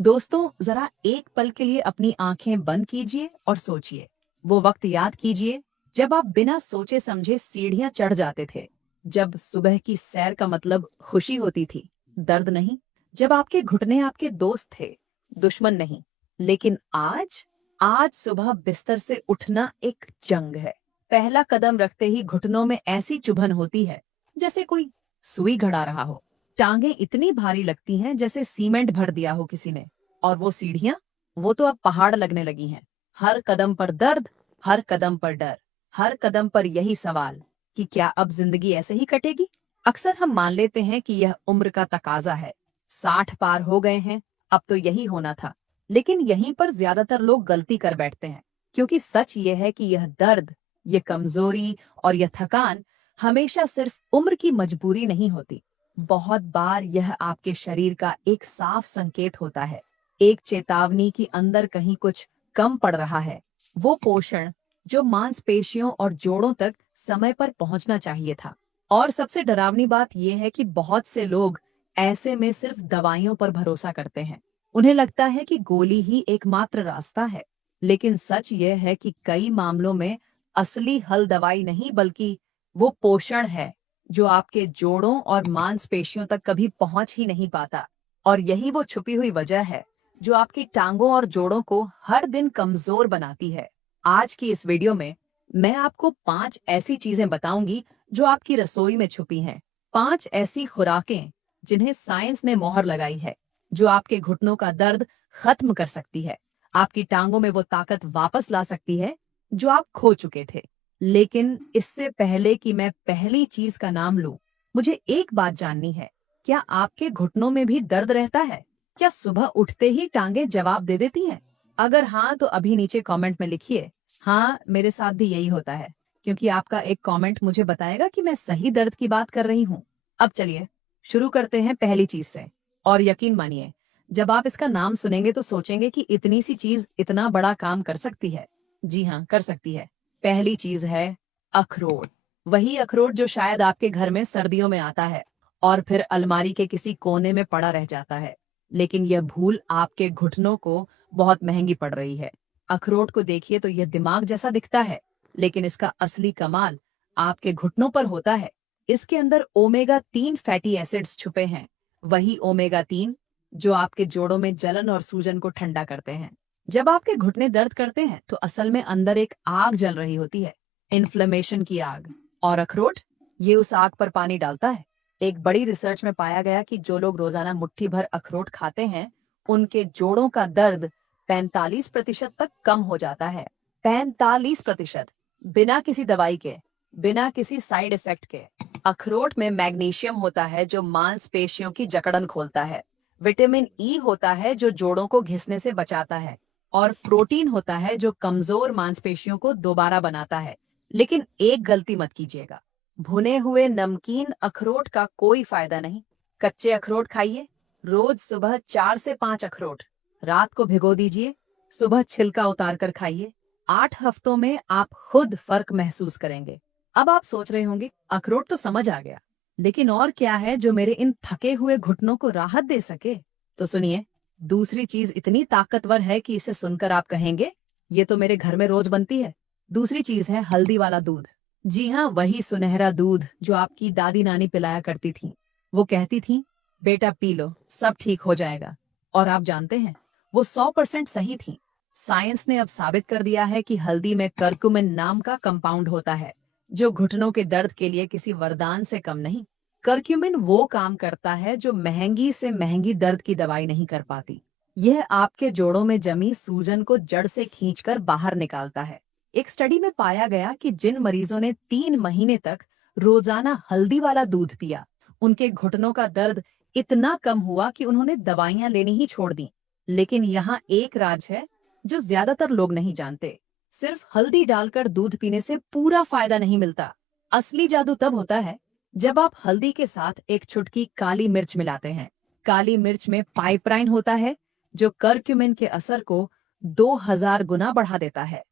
दोस्तों, जरा एक पल के लिए अपनी आंखें बंद कीजिए और सोचिए। वो वक्त याद कीजिए जब आप बिना सोचे समझे सीढ़ियां चढ़ जाते थे। जब सुबह की सैर का मतलब खुशी होती थी, दर्द नहीं। जब आपके घुटने आपके दोस्त थे, दुश्मन नहीं। लेकिन आज आज सुबह बिस्तर से उठना एक जंग है। पहला कदम रखते ही घुटनों में ऐसी चुभन होती है जैसे कोई सुई गड़ा रहा हो। टांगे इतनी भारी लगती हैं जैसे सीमेंट भर दिया हो किसी ने। और वो सीढ़ियां, वो तो अब पहाड़ लगने लगी हैं। हर कदम पर दर्द, हर कदम पर डर, हर कदम पर यही सवाल कि क्या अब जिंदगी ऐसे ही कटेगी। अक्सर हम मान लेते हैं कि यह उम्र का तकाजा है। 60 पार हो गए हैं, अब तो यही होना था। लेकिन यहीं पर ज्यादातर लोग गलती कर बैठते हैं, क्योंकि सच ये है कि यह दर्द, ये कमजोरी और यह थकान हमेशा सिर्फ उम्र की मजबूरी नहीं होती। बहुत बार यह आपके शरीर का एक साफ संकेत होता है, एक चेतावनी कि अंदर कहीं कुछ कम पड़ रहा है। वो पोषण जो मांसपेशियों और जोड़ों तक समय पर पहुंचना चाहिए था। और सबसे डरावनी बात यह है कि बहुत से लोग ऐसे में सिर्फ दवाइयों पर भरोसा करते हैं। उन्हें लगता है कि गोली ही एकमात्र रास्ता है। लेकिन सच यह है कि कई मामलों में असली हल दवाई नहीं, बल्कि वो पोषण है जो आपके जोड़ों और मांसपेशियों तक कभी पहुंच ही नहीं पाता। और यही वो छुपी हुई वजह है जो आपकी टांगों और जोड़ों को हर दिन कमजोर बनाती है। आज की इस वीडियो में मैं आपको 5 ऐसी चीजें बताऊंगी जो आपकी रसोई में छुपी हैं। 5 ऐसी खुराकें जिन्हें साइंस ने मोहर लगाई है, जो आपके घुटनों का दर्द खत्म कर सकती है, आपकी टांगों में वो ताकत वापस ला सकती है जो आप खो चुके थे। लेकिन इससे पहले कि मैं पहली चीज का नाम लूं, मुझे एक बात जाननी है। क्या आपके घुटनों में भी दर्द रहता है? क्या सुबह उठते ही टांगे जवाब दे देती हैं? अगर हाँ, तो अभी नीचे कमेंट में लिखिए, हाँ मेरे साथ भी यही होता है। क्योंकि आपका एक कमेंट मुझे बताएगा कि मैं सही दर्द की बात कर रही हूँ। अब चलिए शुरू करते हैं पहली चीज से। और यकीन मानिए, जब आप इसका नाम सुनेंगे तो सोचेंगे कि इतनी सी चीज इतना बड़ा काम कर सकती है। जी हाँ, कर सकती है। पहली चीज है अखरोट। वही अखरोट जो शायद आपके घर में सर्दियों में आता है और फिर अलमारी के किसी कोने में पड़ा रह जाता है। लेकिन यह भूल आपके घुटनों को बहुत महंगी पड़ रही है। अखरोट को देखिए तो यह दिमाग जैसा दिखता है, लेकिन इसका असली कमाल आपके घुटनों पर होता है। इसके अंदर ओमेगा 3 फैटी एसिड्स छुपे हैं। वही ओमेगा 3 जो आपके जोड़ों में जलन और सूजन को ठंडा करते हैं। जब आपके घुटने दर्द करते हैं तो असल में अंदर एक आग जल रही होती है, इन्फ्लेमेशन की आग। और अखरोट ये उस आग पर पानी डालता है। एक बड़ी रिसर्च में पाया गया कि जो लोग रोजाना मुट्ठी भर अखरोट खाते हैं, उनके जोड़ों का दर्द 45% तक कम हो जाता है। 45%! बिना किसी दवाई के, बिना किसी साइड इफेक्ट के। अखरोट में मैग्नीशियम होता है जो मांसपेशियों की जकड़न खोलता है। विटामिन ई होता है जो जोड़ों को घिसने से बचाता है। और प्रोटीन होता है जो कमजोर मांसपेशियों को दोबारा बनाता है। लेकिन एक गलती मत कीजिएगा, भुने हुए नमकीन अखरोट का कोई फायदा नहीं। कच्चे अखरोट खाइए। रोज सुबह 4 से 5 अखरोट रात को भिगो दीजिए, सुबह छिलका उतार कर खाइए। 8 हफ्तों में आप खुद फर्क महसूस करेंगे। अब आप सोच रहे होंगे, अखरोट तो समझ आ गया, लेकिन और क्या है जो मेरे इन थके हुए घुटनों को राहत दे सके? तो सुनिए, दूसरी चीज इतनी ताकतवर है कि इसे सुनकर आप कहेंगे, ये तो मेरे घर में रोज बनती है। दूसरी चीज है हल्दी वाला दूध। जी हाँ, वही सुनहरा दूध जो आपकी दादी नानी पिलाया करती थी। वो कहती थी, बेटा पी लो, सब ठीक हो जाएगा। और आप जानते हैं, वो 100% सही थी। साइंस ने अब साबित कर दिया है कि हल्दी में करक्यूमिन नाम का कंपाउंड होता है, जो घुटनों के दर्द के लिए किसी वरदान से कम नहीं। करक्यूमिन वो काम करता है जो महंगी से महंगी दर्द की दवाई नहीं कर पाती। यह आपके जोड़ों में जमी सूजन को जड़ से खींचकर बाहर निकालता है। एक स्टडी में पाया गया कि जिन मरीजों ने 3 महीने तक रोजाना हल्दी वाला दूध पिया, उनके घुटनों का दर्द इतना कम हुआ कि उन्होंने दवाइयां लेनी ही छोड़ दी। लेकिन यहाँ एक राज है जो ज्यादातर लोग नहीं जानते। सिर्फ हल्दी डालकर दूध पीने से पूरा फायदा नहीं मिलता। असली जादू तब होता है जब आप हल्दी के साथ एक चुटकी काली मिर्च मिलाते हैं। काली मिर्च में पाइपराइन होता है जो करक्यूमिन के असर को 2000 गुना बढ़ा देता है।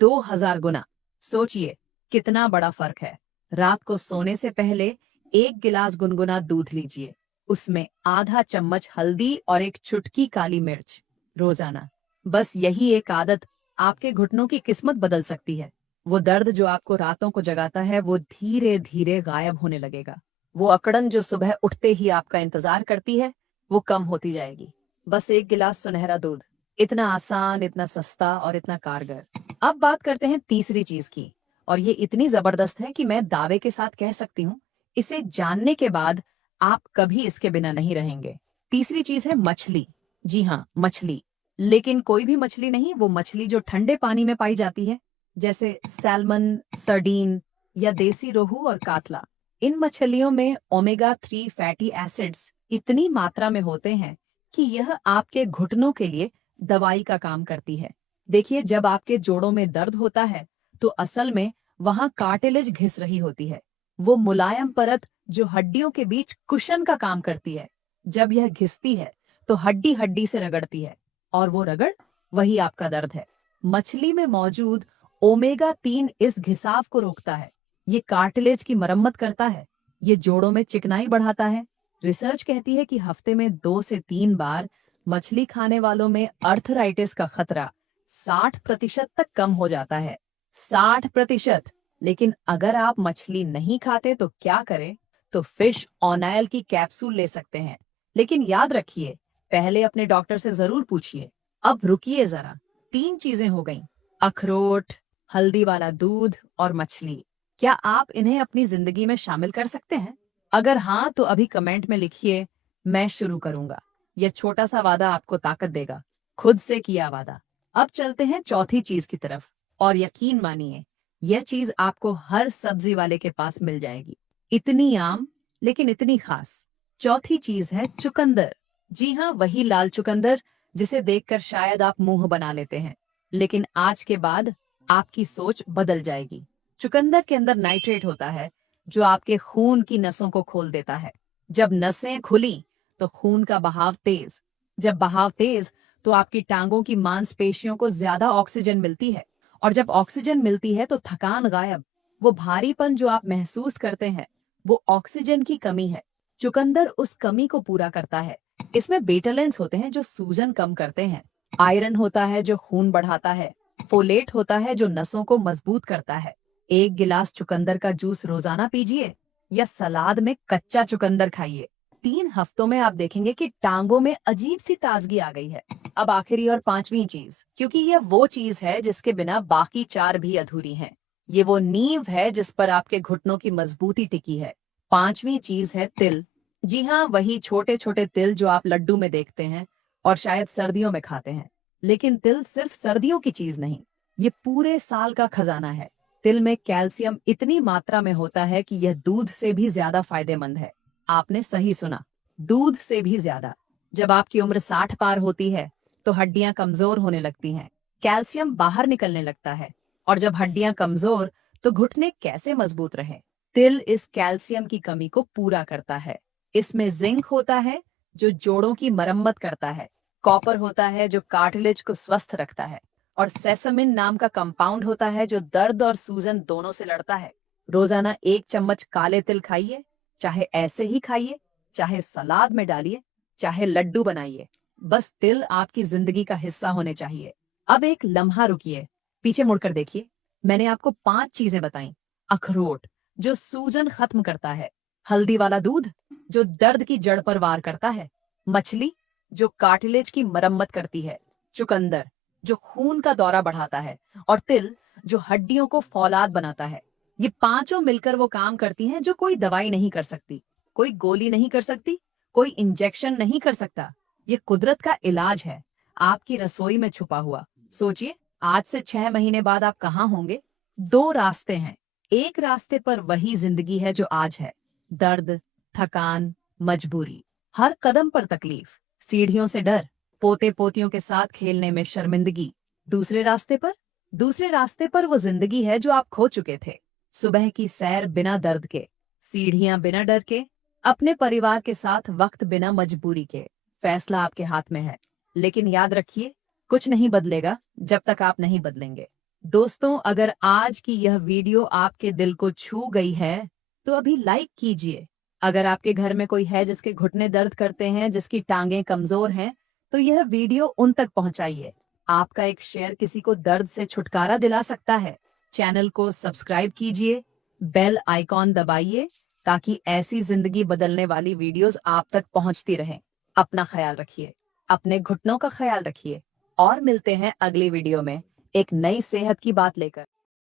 2000 गुना! सोचिए कितना बड़ा फर्क है। रात को सोने से पहले 1 गिलास गुनगुना दूध लीजिए। उसमें आधा चम्मच हल्दी और एक चुटकी काली मिर्च रोजाना। बस यही एक आदत आपके घुटनों की किस्मत बदल सकती है। वो दर्द जो आपको रातों को जगाता है वो धीरे धीरे गायब होने लगेगा। वो अकड़न जो सुबह उठते ही आपका इंतजार करती है वो कम होती जाएगी। बस एक गिलास सुनहरा दूध, इतना आसान, इतना सस्ता और इतना कारगर। अब बात करते हैं तीसरी चीज की, और ये इतनी जबरदस्त है कि मैं दावे के साथ कह सकती हूँ इसे जानने के बाद आप कभी इसके बिना नहीं रहेंगे। तीसरी चीज है मछली। जी हाँ, मछली। लेकिन कोई भी मछली नहीं, वो मछली जो ठंडे पानी में पाई जाती है, जैसे सैल्मन, सर्डीन या देसी रोहू और कातला। इन मछलियों में ओमेगा 3 फैटी एसिड्स इतनी मात्रा में होते हैं कि यह आपके घुटनों के लिए दवाई का काम करती है। देखिए, जब आपके जोड़ों में दर्द होता है तो असल में वहां कार्टिलेज घिस रही होती है, वो मुलायम परत जो हड्डियों के बीच कुशन का काम करती है। जब यह घिसती है तो हड्डी हड्डी से रगड़ती है, और वो रगड़ वही आपका दर्द है। मछली में मौजूद ओमेगा 3 इस घिसाव को रोकता है, ये कार्टिलेज की मरम्मत करता है, ये जोड़ों में चिकनाई बढ़ाता है। रिसर्च कहती है कि हफ्ते में 2 से 3 बार मछली खाने वालों में अर्थराइटिस का खतरा 60% तक कम हो जाता है। 60%। लेकिन अगर आप मछली नहीं खाते तो क्या करें? तो फिश ऑन ऑयल की कैप्सूल ले सकते हैं। लेकिन याद रखिए, पहले अपने डॉक्टर से जरूर पूछिए। अब रुकिए जरा, 3 चीजें हो गईं, अखरोट, हल्दी वाला दूध और मछली। क्या आप इन्हें अपनी जिंदगी में शामिल कर सकते हैं? अगर हाँ तो अभी कमेंट में लिखिए, मैं शुरू करूंगा। यह छोटा सा वादा आपको ताकत देगा, खुद से किया वादा। अब चलते हैं चौथी चीज की तरफ, और यकीन मानिए यह चीज आपको हर सब्जी वाले के पास मिल जाएगी। इतनी आम लेकिन इतनी खास। चौथी चीज है चुकंदर। जी हाँ, वही लाल चुकंदर जिसे देखकर शायद आप मुंह बना लेते हैं, लेकिन आज के बाद आपकी सोच बदल जाएगी। चुकंदर के अंदर नाइट्रेट होता है जो आपके खून की नसों को खोल देता है। जब नसें खुली तो खून का बहाव तेज, जब बहाव तेज तो आपकी टांगों की मांसपेशियों को ज्यादा ऑक्सीजन मिलती है, और जब ऑक्सीजन मिलती है तो थकान गायब। वो भारीपन जो आप महसूस करते हैं वो ऑक्सीजन की कमी है। चुकंदर उस कमी को पूरा करता है। इसमें बेटालेंस होते हैं जो सूजन कम करते हैं, आयरन होता है जो खून बढ़ाता है, फोलेट होता है जो नसों को मजबूत करता है। एक गिलास चुकंदर का जूस रोजाना पीजिए या सलाद में कच्चा चुकंदर खाइए। 3 हफ्तों में आप देखेंगे कि टांगों में अजीब सी ताजगी आ गई है। अब आखिरी और पांचवी चीज, क्योंकि यह वो चीज है जिसके बिना बाकी 4 भी अधूरी हैं। ये वो नींव है जिस पर आपके घुटनों की मजबूती टिकी है। पांचवी चीज है तिल। जी हाँ, वही छोटे छोटे तिल जो आप लड्डू में देखते हैं और शायद सर्दियों में खाते हैं। लेकिन तिल सिर्फ सर्दियों की चीज नहीं, ये पूरे साल का खजाना है। तिल में कैल्शियम इतनी मात्रा में होता है कि यह दूध से भी ज्यादा फायदेमंद है। आपने सही सुना, दूध से भी ज्यादा। जब आपकी उम्र 60 पार होती है तो हड्डियां कमजोर होने लगती हैं, कैल्शियम बाहर निकलने लगता है, और जब हड्डियां कमजोर तो घुटने कैसे मजबूत रहे? तिल इस कैल्शियम की कमी को पूरा करता है। इसमें जिंक होता है जो जोड़ों की मरम्मत करता है, कॉपर होता है जो कार्टिलेज को स्वस्थ रखता है, और सेसमिन नाम का कंपाउंड होता है जो दर्द और सूजन दोनों से लड़ता है। रोजाना 1 चम्मच काले तिल खाइए, चाहे ऐसे ही खाइए, चाहे सलाद में डालिए, चाहे लड्डू बनाइए। बस तिल आपकी जिंदगी का हिस्सा होने चाहिए। अब एक लम्हा रुकिए, पीछे मुड़कर देखिए। मैंने आपको 5 चीजें बताई। अखरोट जो सूजन खत्म करता है, हल्दी वाला दूध जो दर्द की जड़ पर वार करता है, मछली जो कार्टिलेज की मरम्मत करती है, चुकंदर जो खून का दौरा बढ़ाता है, और तिल जो हड्डियों को फौलाद बनाता है। ये पांचों मिलकर वो काम करती हैं जो कोई दवाई नहीं कर सकती, कोई गोली नहीं कर सकती, कोई इंजेक्शन नहीं कर सकता। ये कुदरत का इलाज है, आपकी रसोई में छुपा हुआ। सोचिए, आज से 6 महीने बाद आप कहाँ होंगे? 2 रास्ते हैं। एक रास्ते पर वही जिंदगी है जो आज है, दर्द, थकान, मजबूरी, हर कदम पर तकलीफ, सीढ़ियों से डर, पोते पोतियों के साथ खेलने में शर्मिंदगी। दूसरे रास्ते पर वो जिंदगी है जो आप खो चुके थे, सुबह की सैर बिना दर्द के, सीढ़ियां बिना डर के, अपने परिवार के साथ वक्त बिना मजबूरी के। फैसला आपके हाथ में है, लेकिन याद रखिए, कुछ नहीं बदलेगा जब तक आप नहीं बदलेंगे। दोस्तों, अगर आज की यह वीडियो आपके दिल को छू गई है तो अभी लाइक कीजिए, अगर आपके घर में कोई है जिसके घुटने दर्द करते हैं, जिसकी टांगें कमजोर हैं, तो यह वीडियो उन तक पहुंचाइए। आपका एक शेयर किसी को दर्द से छुटकारा दिला सकता है। चैनल को सब्सक्राइब कीजिए, बेल आइकॉन दबाइए ताकि ऐसी जिंदगी बदलने वाली वीडियोस आप तक पहुंचती रहें। अपना ख्याल रखिए, अपने घुटनों का ख्याल रखिए और मिलते हैं अगली वीडियो में एक नई सेहत की बात लेकर।